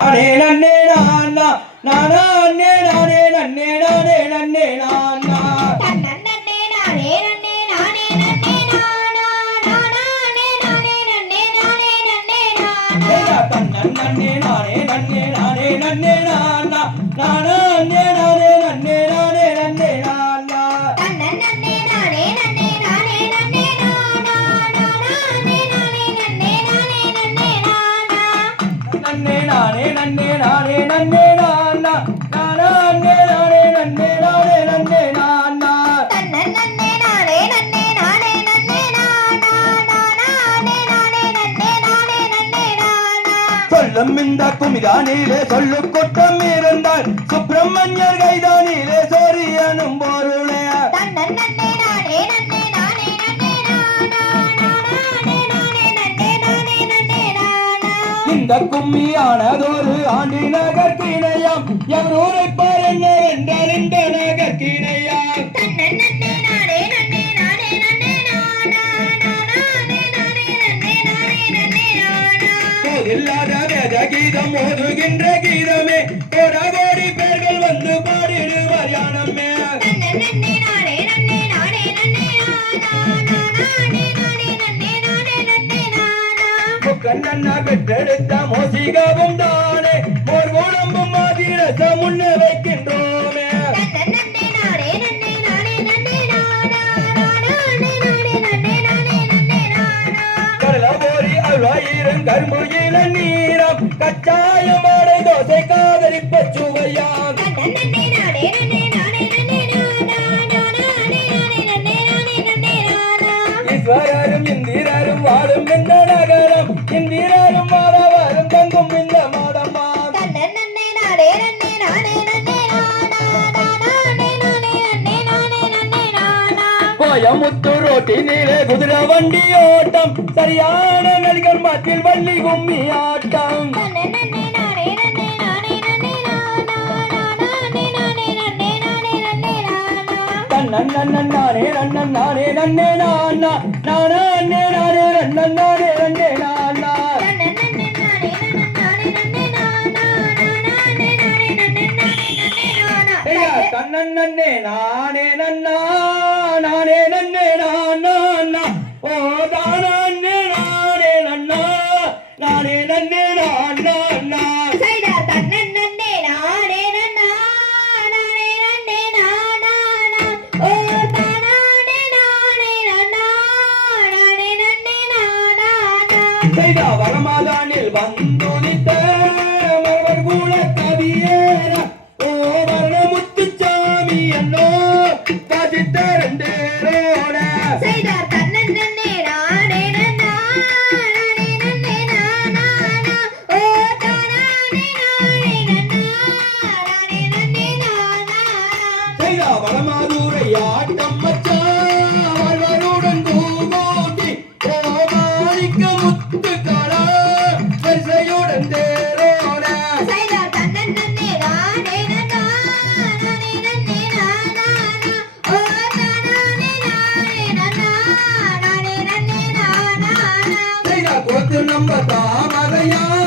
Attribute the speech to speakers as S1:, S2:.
S1: நானே நன்னே நானா நானா அண்ணே நானே நன்னே நானே நன்னே நானா
S2: தன்னன்னே நானே நன்னே நானே நன்னே நானா நானானே நன்னே நானே நன்னே நானே
S1: நன்னே நானா நானா அண்ணே நானே நன்னே நானே நன்னே நானா
S2: தன்னன்னே நானே நன்னே நானே நன்னே நானா நானானே நானே நன்னே நானே நன்னே நானா
S1: சொல்லும் இந்த குமிதானிலே சொல்லு கொட்டம் இருந்தால் சுப்பிரமணியர் இந்த கும்மியானதொரு ஆண்டி நகர்கிணையாம் எவரூரை பாருங்கள் என்றால் இந்த நகர்கிணையாம் கண்ணண்ணா பெற்றெடுத்த மோசிகாவும் தானே மோர் உடம்பும் மாதிரச முன்ன வைக்கின்றோமே
S2: தன்னன்னே நானே
S1: நீரம் கச்சாயம் அடை தோசை காதலிப்ப சுவையாம். ஈஸ்வரரும் இந்திரரும் வாழும் இந்த நகரம். இந்திரரும் மாதவரும் தங்கும் இந்த மாடமாம் கோயமுத்தூர் ரோட்டினிலே குதிரை வண்டி ஓட்டம். சரியான நடிகர் மத்தியில் வள்ளி கும்மி ஆட்டம். தன்னன் நானே நன்னே நானா நன்னே. நானா
S2: நானே நானே நன்னே நன்னே. நானா நானே நன்னா நானே
S1: நன்னே நானா ஓ நானே நன்னா நானே நன்னே வரமாதானில் வந்துதித்த மரவர் குல கவியேற ஓ வர்ணமுத்துச்சாமி என்னோ வாசித்த ரெண்டேரோட
S2: சைடா தன்னன்னே நானே நன்னா நானே நன்னே நானா நா. ஓ தானானே நானே நன்னா நானே நன்னே நானா நா.
S1: செய்தா வடமாதுரை ஆட்டம் நம்ம தாமரையா